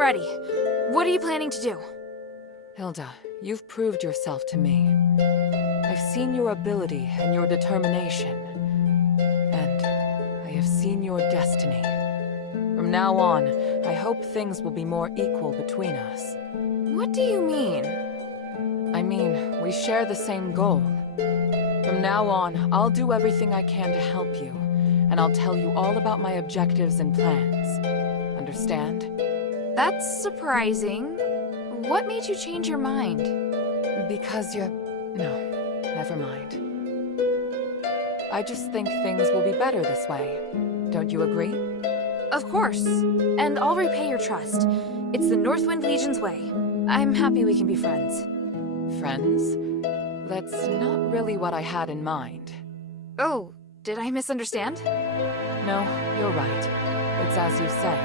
ready. What are you planning to do? Hilda, you've proved yourself to me. I've seen your ability and your determination. And I have seen your destiny. From now on, I hope things will be more equal between us. What do you mean? I mean, we share the same goal. From now on, I'll do everything I can to help you, and I'll tell you all about my objectives and plans. Understand? That's surprising. What made you change your mind? Because you're... No, never mind. I just think things will be better this way. Don't you agree? Of course. And I'll repay your trust. It's the Northwind Legion's way. I'm happy we can be friends. Friends? That's not really what I had in mind. Oh, did I misunderstand? No, you're right. It's as you say.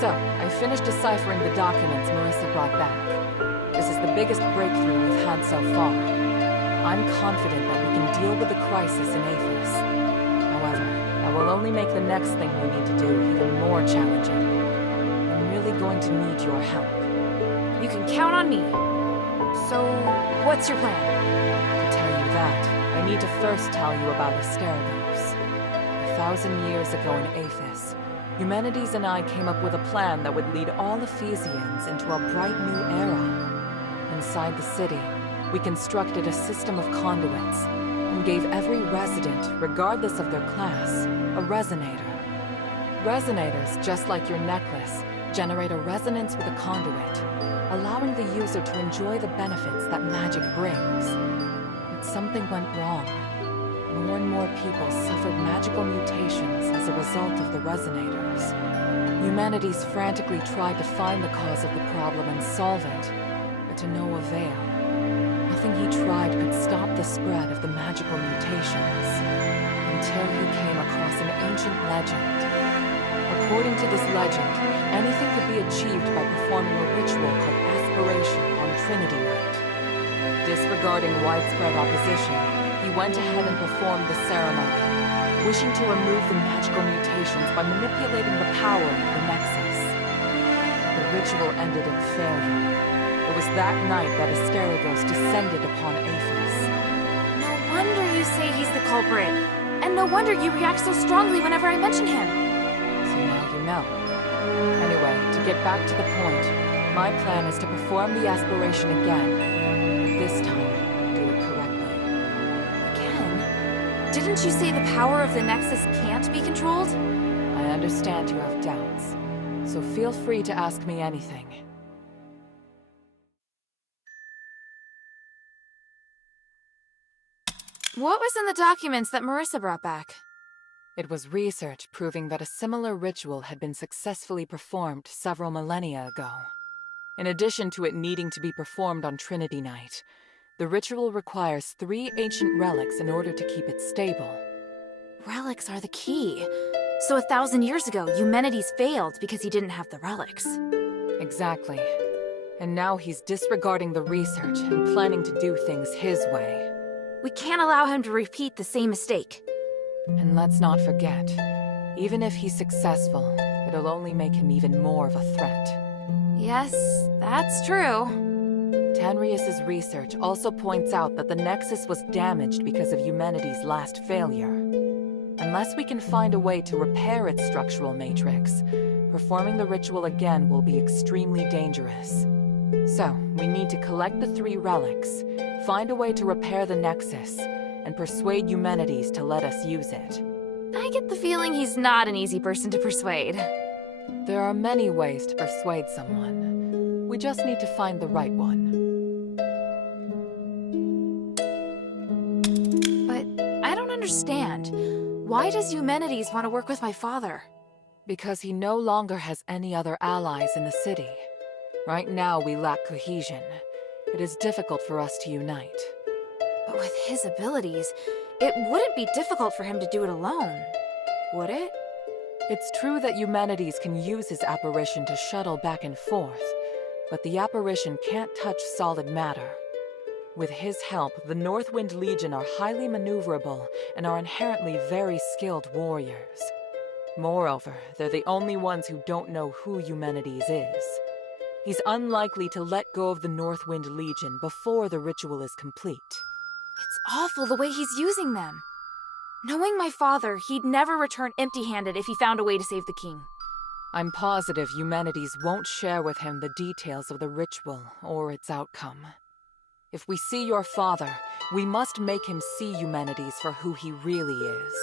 So, I finished deciphering the documents Marissa brought back. This is the biggest breakthrough we've had so far. I'm confident that we can deal with the crisis in Aphis. However, that will only make the next thing we need to do even more challenging. I'm really going to need your help. You can count on me. So, what's your plan? To tell you that, I need to first tell you about Asterigos. 1,000 years ago in Aphis, Eumenides and I came up with a plan that would lead all Ephesians into a bright new era. Inside the city, we constructed a system of conduits and gave every resident, regardless of their class, a resonator. Resonators, just like your necklace, generate a resonance with a conduit, allowing the user to enjoy the benefits that magic brings. But something went wrong. More and more people suffered magical mutations as a result of the resonators. Eumenides frantically tried to find the cause of the problem and solve it, but to no avail. Nothing he tried could stop the spread of the magical mutations, until he came across an ancient legend. According to this legend, anything could be achieved by performing a ritual called Aspiration on Trinity Night. Disregarding widespread opposition, he went ahead and performed the ceremony, wishing to remove the magical mutations by manipulating the power of the Nexus. The ritual ended in failure. It was that night that Asterigos descended upon Aphis. No wonder you say he's the culprit. And no wonder you react so strongly whenever I mention him. So now you know. Anyway, to get back to the point, my plan is to perform the aspiration again, but this time, do it correctly. Again? Didn't you say the power of the Nexus can't be controlled? I understand you have doubts, so feel free to ask me anything. What was in the documents that Marissa brought back? It was research proving that a similar ritual had been successfully performed several millennia ago. In addition to it needing to be performed on Trinity Night, the ritual requires 3 ancient relics in order to keep it stable. Relics are the key. So 1,000 years ago, Eumenides failed because he didn't have the relics. Exactly. And now he's disregarding the research and planning to do things his way. We can't allow him to repeat the same mistake. And let's not forget, even if he's successful, it'll only make him even more of a threat. Yes, that's true. Tanrius's research also points out that the Nexus was damaged because of Eumenides' last failure. Unless we can find a way to repair its structural matrix, performing the ritual again will be extremely dangerous. So, we need to collect the 3 relics, find a way to repair the Nexus, and persuade Eumenides to let us use it. I get the feeling he's not an easy person to persuade. There are many ways to persuade someone. We just need to find the right one. But I don't understand. Why does Eumenides want to work with my father? Because he no longer has any other allies in the city. Right now, we lack cohesion. It is difficult for us to unite. But with his abilities, it wouldn't be difficult for him to do it alone, would it? It's true that Eumenides can use his apparition to shuttle back and forth, but the apparition can't touch solid matter. With his help, the Northwind Legion are highly maneuverable and are inherently very skilled warriors. Moreover, they're the only ones who don't know who Eumenides is. He's unlikely to let go of the Northwind Legion before the ritual is complete. It's awful the way he's using them. Knowing my father, he'd never return empty-handed if he found a way to save the king. I'm positive Eumenides won't share with him the details of the ritual or its outcome. If we see your father, we must make him see Eumenides for who he really is.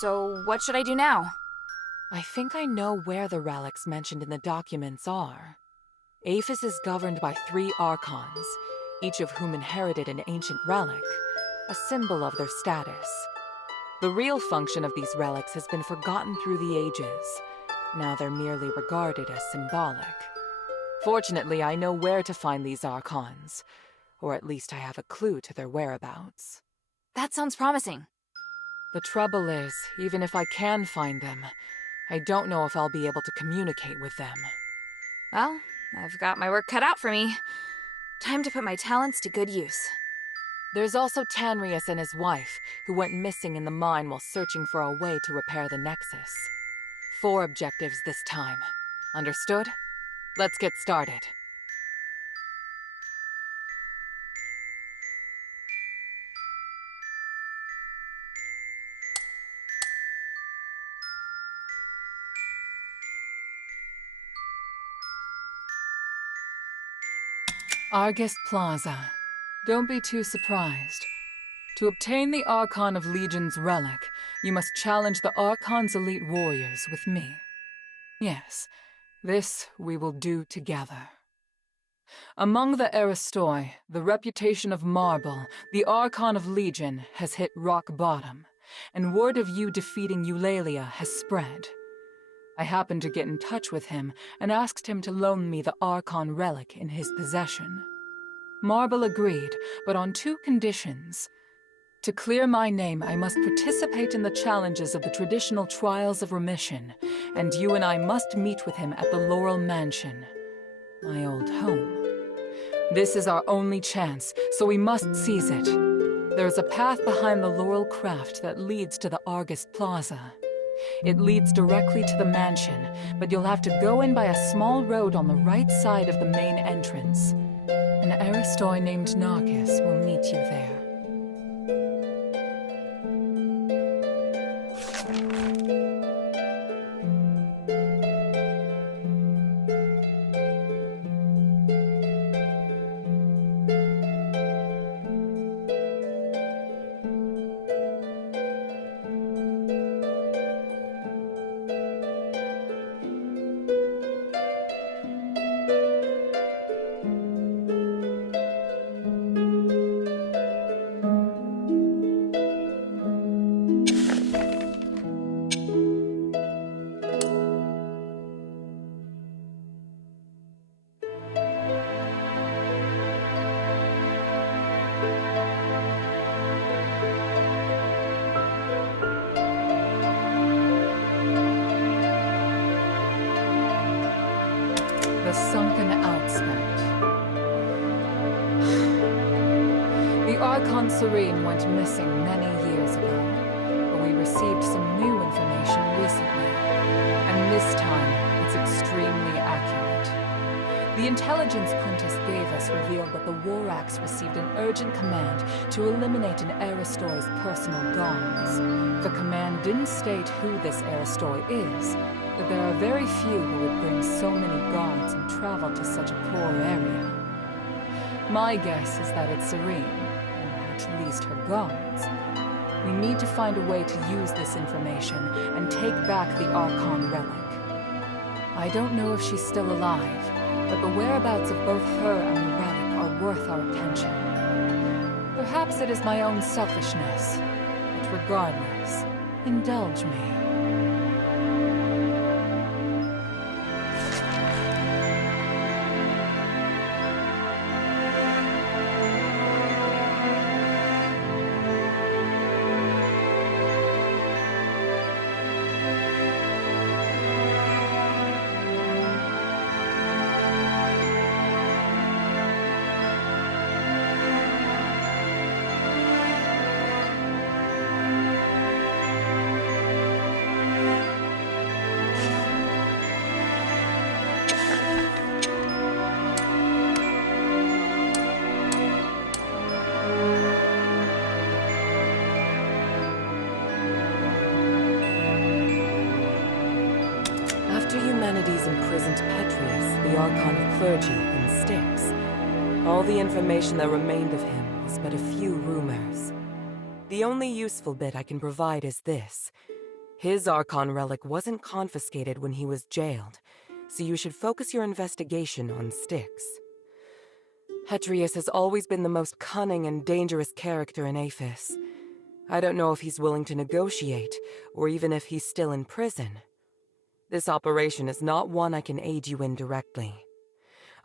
So, what should I do now? I think I know where the relics mentioned in the documents are. Aphis is governed by 3 archons, each of whom inherited an ancient relic, a symbol of their status. The real function of these relics has been forgotten through the ages. Now they're merely regarded as symbolic. Fortunately, I know where to find these archons, or at least I have a clue to their whereabouts. That sounds promising. The trouble is, even if I can find them, I don't know if I'll be able to communicate with them. Well, I've got my work cut out for me. Time to put my talents to good use. There's also Tanrius and his wife, who went missing in the mine while searching for a way to repair the Nexus. 4 objectives this time. Understood? Let's get started. Argus Plaza. Don't be too surprised. To obtain the Archon of Legion's relic, you must challenge the Archon's elite warriors with me. Yes, this we will do together. Among the Aristoi, the reputation of Marble, the Archon of Legion, has hit rock bottom, and word of you defeating Eulalia has spread. I happened to get in touch with him and asked him to loan me the Archon relic in his possession. Marble agreed, but on 2 conditions. To clear my name, I must participate in the challenges of the traditional Trials of Remission, and you and I must meet with him at the Laurel Mansion, my old home. This is our only chance, so we must seize it. There is a path behind the Laurel Craft that leads to the Argus Plaza. It leads directly to the mansion, but you'll have to go in by a small road on the right side of the main entrance. An Aristoi named Narcus will meet you there. The sunken outskirt. The Archon Serene went missing many years ago, but we received some new information recently, and this time it's extremely accurate. The intelligence Quintus gave us revealed that the Warax received an urgent command to eliminate an Aristoi's personal guards. The command didn't state who this Aristoi is, but there are very few who would bring so many guards and travel to such a poor area. My guess is that it's Serene, or at least her guards. We need to find a way to use this information and take back the Archon relic. I don't know if she's still alive, but the whereabouts of both her and the relic are worth our attention. Perhaps it is my own selfishness, but regardless, indulge me. Humanity's imprisoned Petrius, the Archon of Clergy, in Styx. All the information that remained of him was but a few rumors. The only useful bit I can provide is this. His Archon relic wasn't confiscated when he was jailed, so you should focus your investigation on Styx. Petrius has always been the most cunning and dangerous character in Aphis. I don't know if he's willing to negotiate, or even if he's still in prison. This operation is not one I can aid you in directly.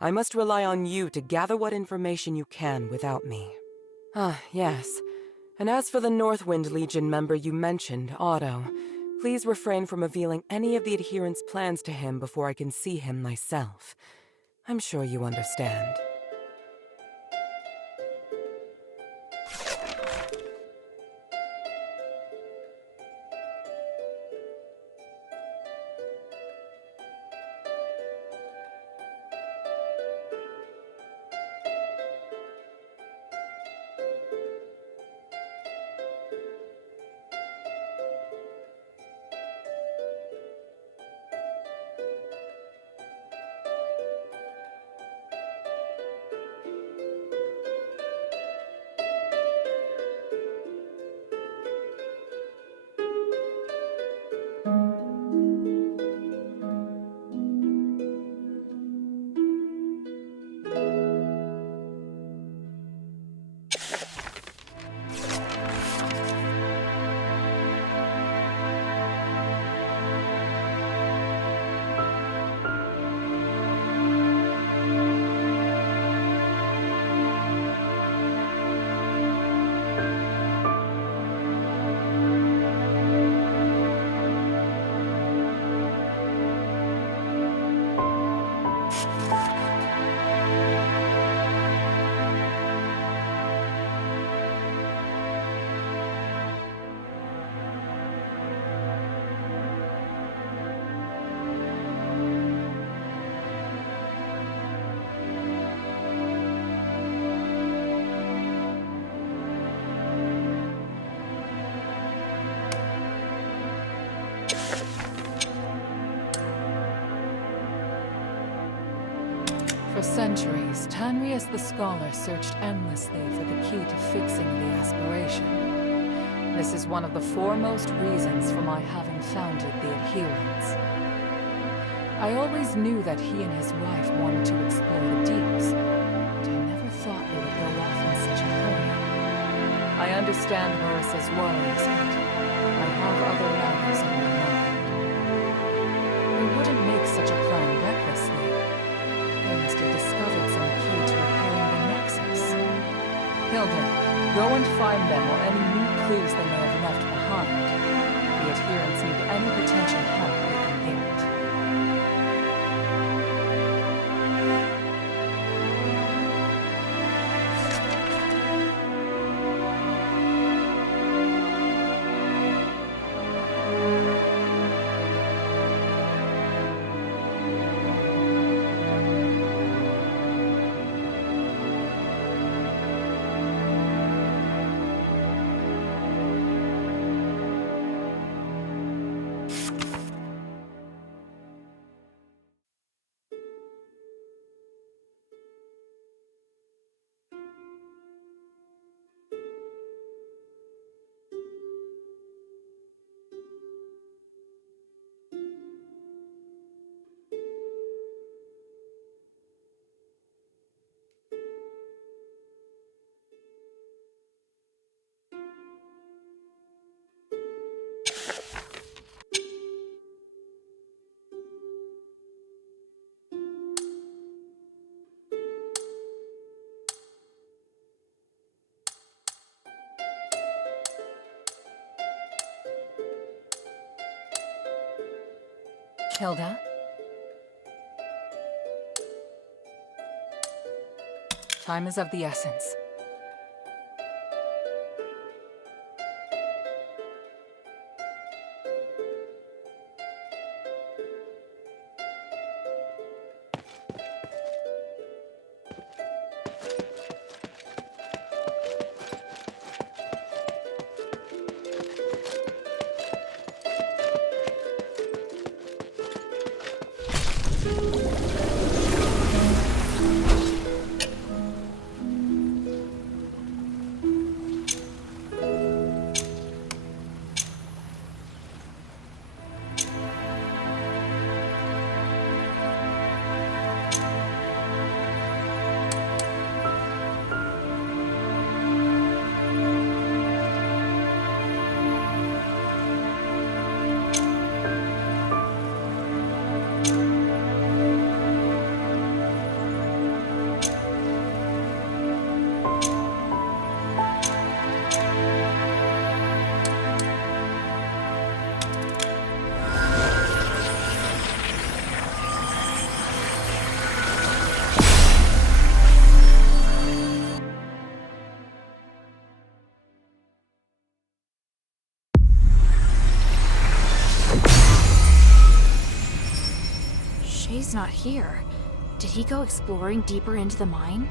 I must rely on you to gather what information you can without me. Ah, yes. And as for the Northwind Legion member you mentioned, Otto, please refrain from revealing any of the adherents' plans to him before I can see him myself. I'm sure you understand. For centuries, Tanrius the Scholar searched endlessly for the key to fixing the aspiration. This is one of the foremost reasons for my having founded the Adherents. I always knew that he and his wife wanted to explore the deeps, but I never thought they would go off in such a hurry. I understand Marissa's worries, but I have other matters on my mind. We wouldn't make such a plan recklessly. They must have discovered some key to repairing the Nexus. Hilda, go and find them or any new clues they may have left behind. The Adherents need any potential help they can get. Hilda? Time is of the essence. Shay's not here. Did he go exploring deeper into the mine?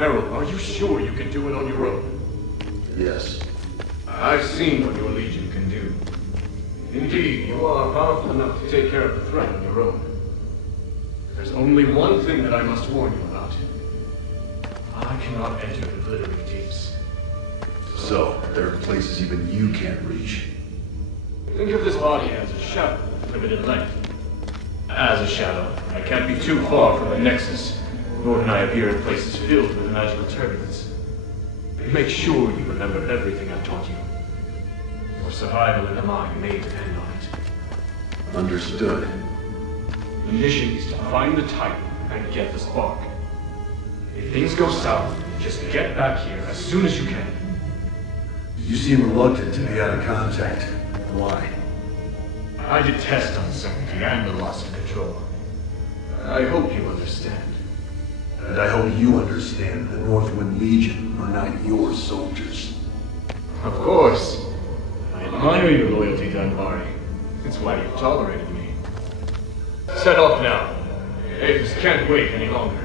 Harold, are you sure you can do it on your own? Yes. I've seen what your Legion can do. Indeed, you are powerful enough to take care of the threat on your own. There's only one thing that I must warn you about. I cannot enter the glittering deeps. So, there are places even you can't reach. Think of this body as a shadow with limited length. As a shadow, I can't be too far from the Nexus, nor can I appear in places filled with magical turbulence. Make sure you remember everything I've taught you. Your survival in the mine may depend on it. Understood. The mission is to find the Titan and get the spark. If things go south, just get back here as soon as you can. You seem reluctant to be out of contact. Why? I detest uncertainty and the loss of control. I hope you understand. And I hope you understand the Northwind Legion are not your soldiers. Of course. I admire your loyalty to Anvari. It's why you've tolerated me. Set off now. Avis can't wait any longer.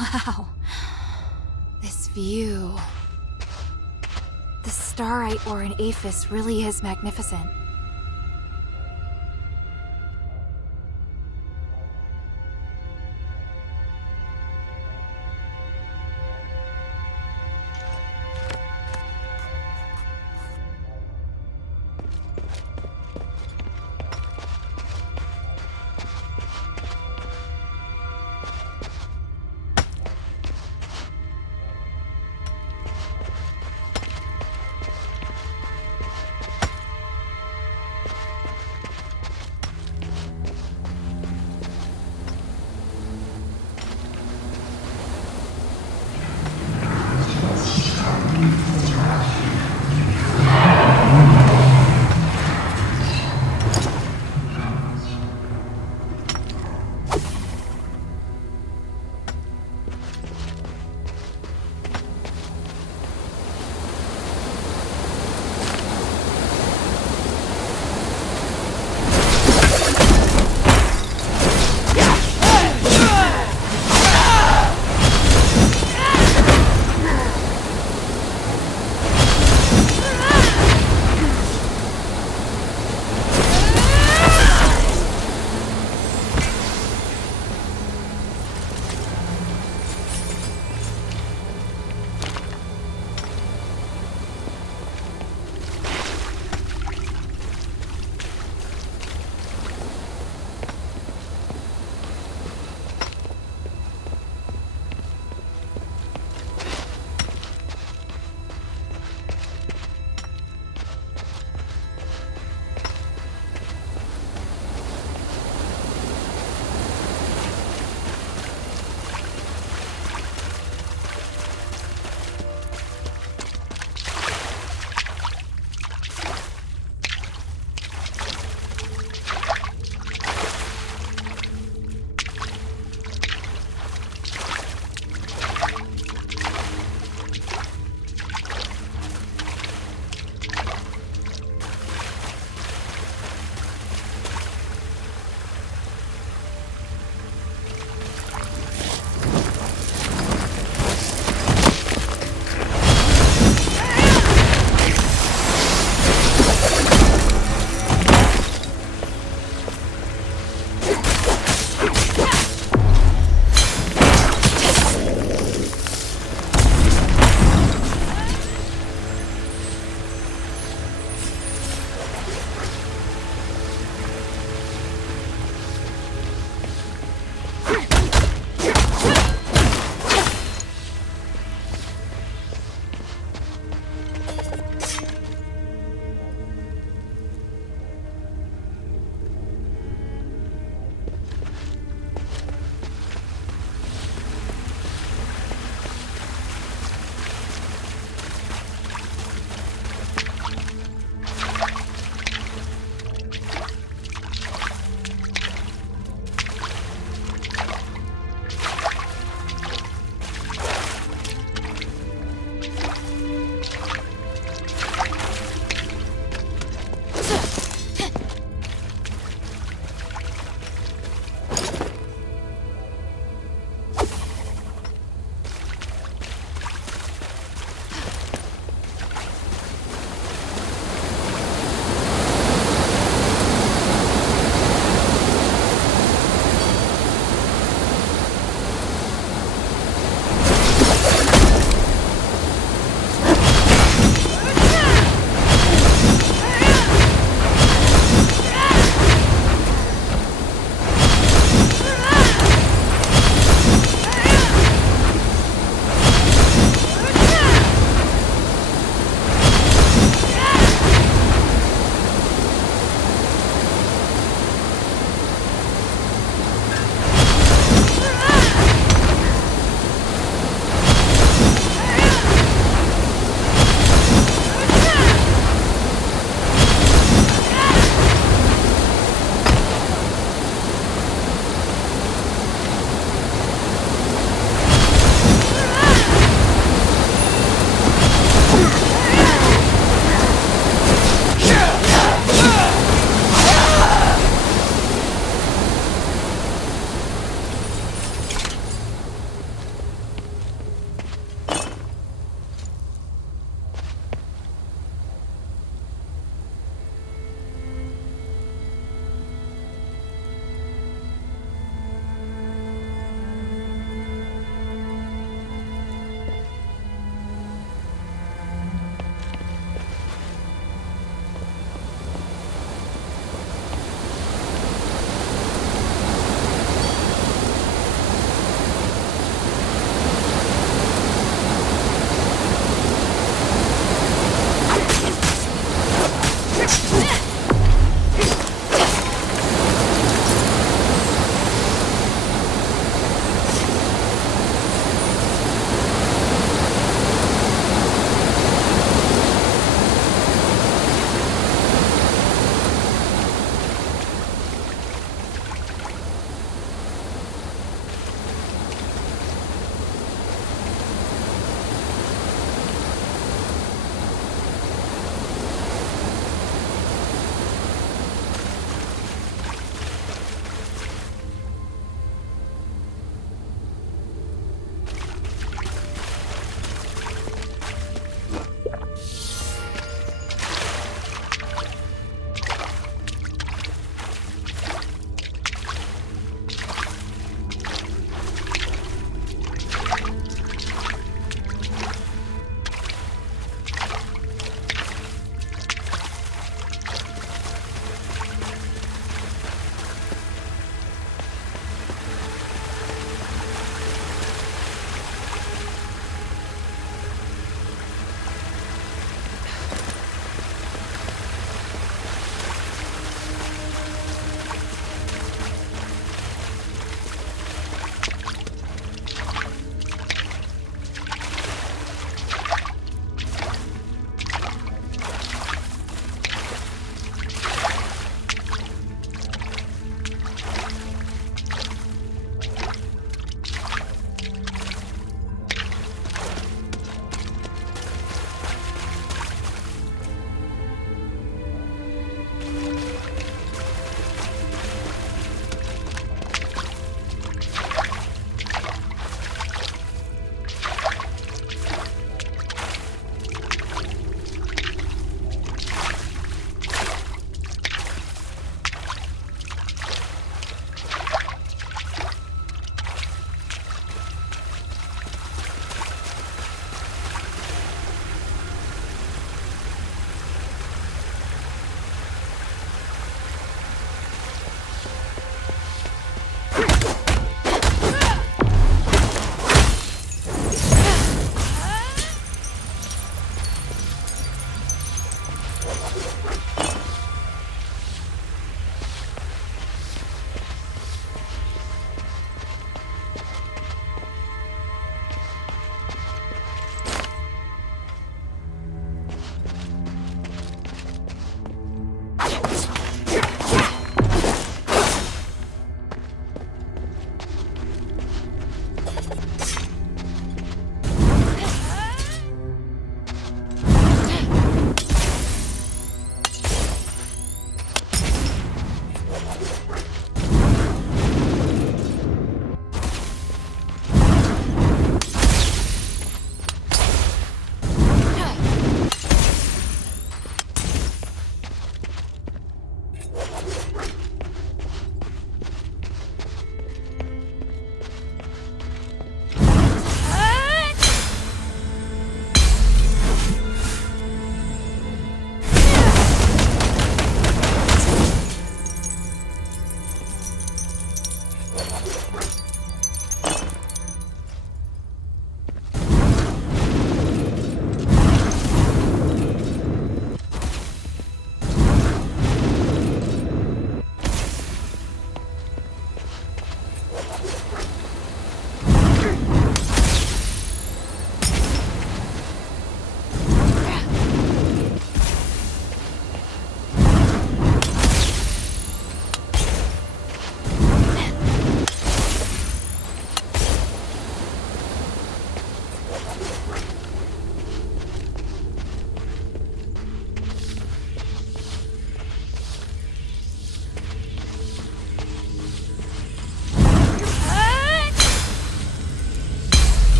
Wow. This view. The starite ore in Aphis really is magnificent.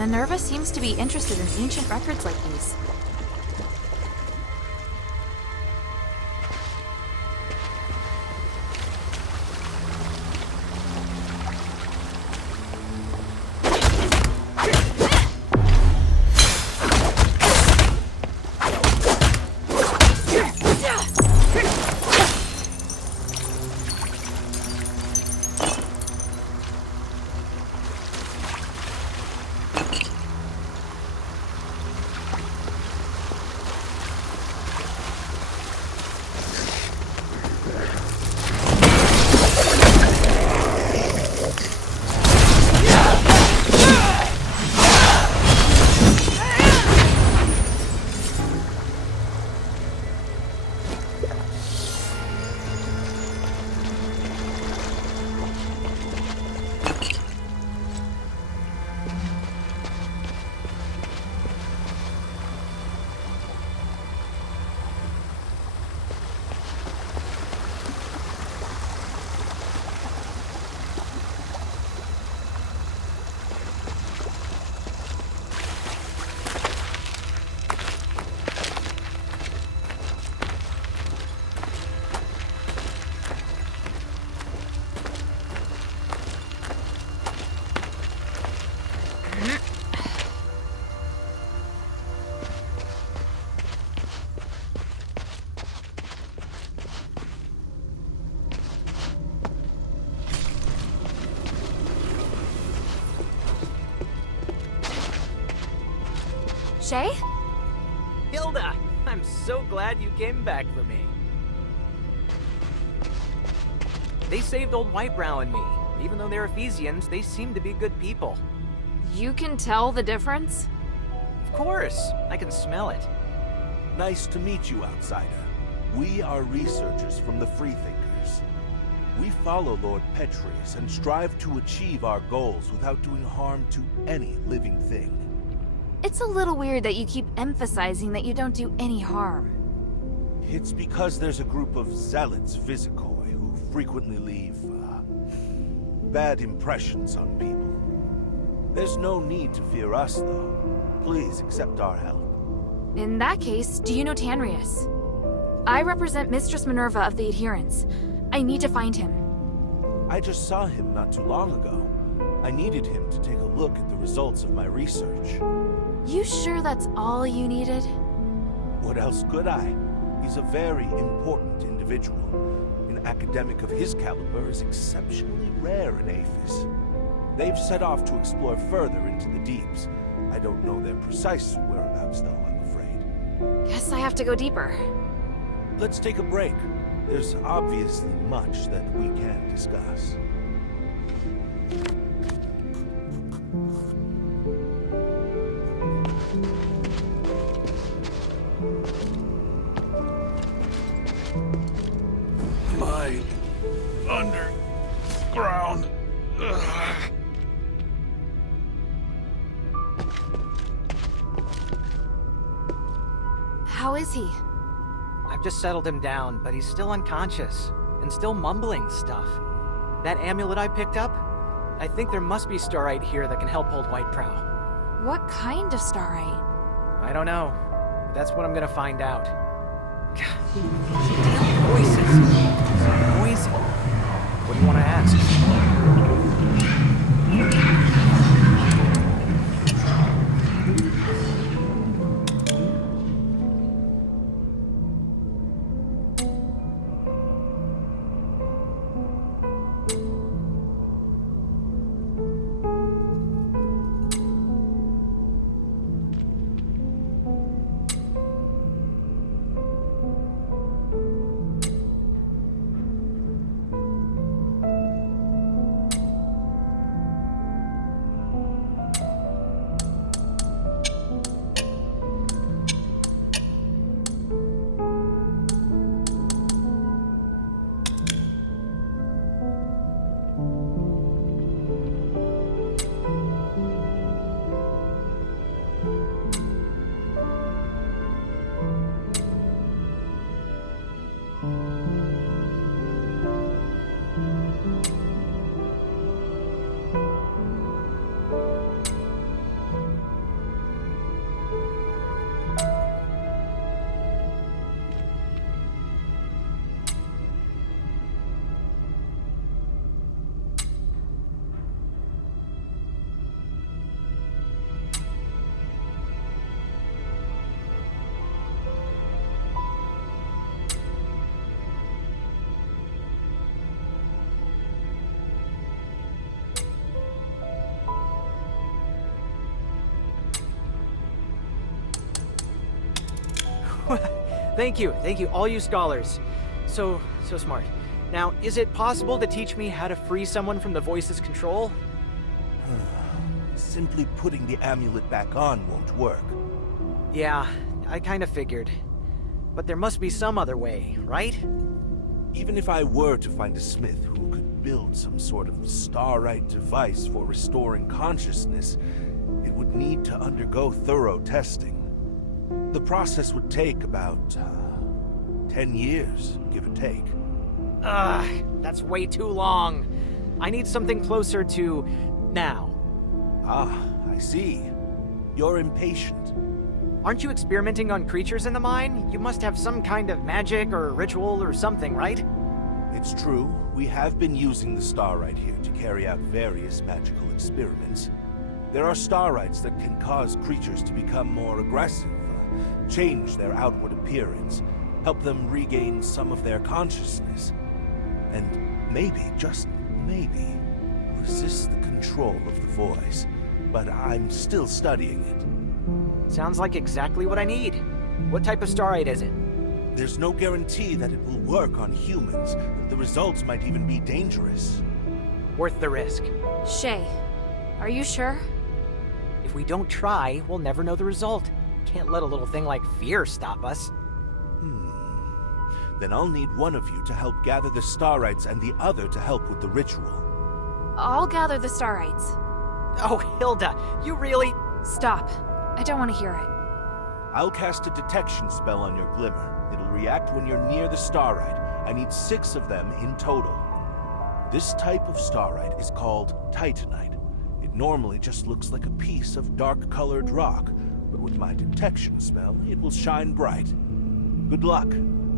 Minerva seems to be interested in ancient records like these. Shay? Hilda! I'm so glad you came back for me. They saved old Whitebrow and me. Even though they're Ephesians, they seem to be good people. You can tell the difference? Of course! I can smell it. Nice to meet you, outsider. We are researchers from the Freethinkers. We follow Lord Petrius and strive to achieve our goals without doing harm to any living thing. It's a little weird that you keep emphasizing that you don't do any harm. It's because there's a group of zealots Vizikoi who frequently leave, bad impressions on people. There's no need to fear us, though. Please accept our help. In that case, do you know Tanrius? I represent Mistress Minerva of the Adherents. I need to find him. I just saw him not too long ago. I needed him to take a look at the results of my research. You sure that's all you needed? What else could I? He's a very important individual. An academic of his caliber is exceptionally rare in Aphis. They've set off to explore further into the deeps. I don't know their precise whereabouts, though, I'm afraid. Guess I have to go deeper. Let's take a break. There's obviously much that we can discuss. My underground. How is he? I've just settled him down, but he's still unconscious, and still mumbling stuff. That amulet I picked up? I think there must be starite here that can help hold Whitebrow. What kind of starite? I don't know, but that's what I'm gonna find out. Voices! Noisy. What do you want to ask? Thank you, all you scholars. So smart. Now, is it possible to teach me how to free someone from the voice's control? Simply putting the amulet back on won't work. Yeah, I kind of figured. But there must be some other way, right? Even if I were to find a smith who could build some sort of starite device for restoring consciousness, it would need to undergo thorough testing. The process would take about 10 years, give or take. That's way too long. I need something closer to now. Ah, I see. You're impatient. Aren't you experimenting on creatures in the mine? You must have some kind of magic or ritual or something, right? It's true. We have been using the starite here to carry out various magical experiments. There are starites that can cause creatures to become more aggressive, change their outward appearance, help them regain some of their consciousness, and maybe, just maybe, resist the control of the voice. But I'm still studying it. Sounds like exactly what I need. What type of starite is it? There's no guarantee that it will work on humans. The results might even be dangerous. Worth the risk. Shay, are you sure? If we don't try, we'll never know the result. Can't let a little thing like fear stop us. Then I'll need one of you to help gather the starites and the other to help with the ritual. I'll gather the starites. Oh, Hilda, you really... Stop. I don't want to hear it. I'll cast a detection spell on your glimmer. It'll react when you're near the starite. I need 6 of them in total. This type of starite is called titanite. It normally just looks like a piece of dark-colored rock, but with my detection spell, it will shine bright. Good luck.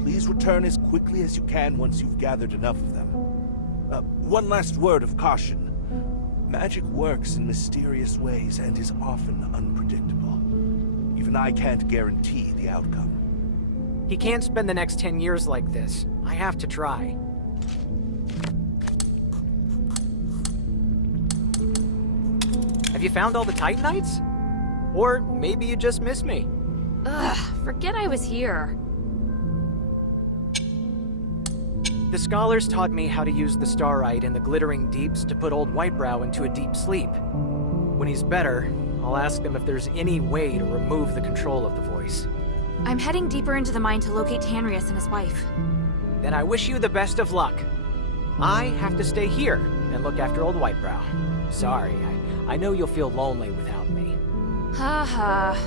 Please return as quickly as you can once you've gathered enough of them. One last word of caution. Magic works in mysterious ways and is often unpredictable. Even I can't guarantee the outcome. He can't spend the next 10 years like this. I have to try. Have you found all the Titanites? Or maybe you just missed me. Ugh, forget I was here. The scholars taught me how to use the starite in the glittering deeps to put old Whitebrow into a deep sleep. When he's better, I'll ask them if there's any way to remove the control of the voice. I'm heading deeper into the mine to locate Tanrius and his wife. Then I wish you the best of luck. I have to stay here and look after old Whitebrow. Sorry, I know you'll feel lonely without me. Ha ha.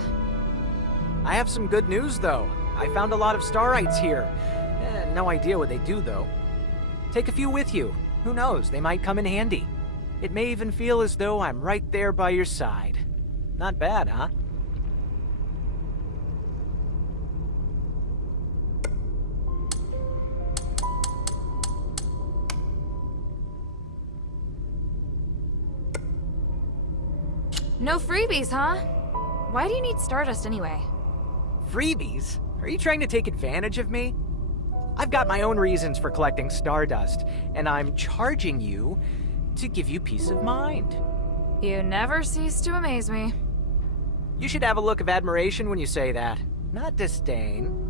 I have some good news, though. I found a lot of starites here. No idea what they do, though. Take a few with you. Who knows, they might come in handy. It may even feel as though I'm right there by your side. Not bad, huh? No freebies, huh? Why do you need Stardust anyway? Freebies? Are you trying to take advantage of me? I've got my own reasons for collecting Stardust, and I'm charging you to give you peace of mind. You never cease to amaze me. You should have a look of admiration when you say that, not disdain.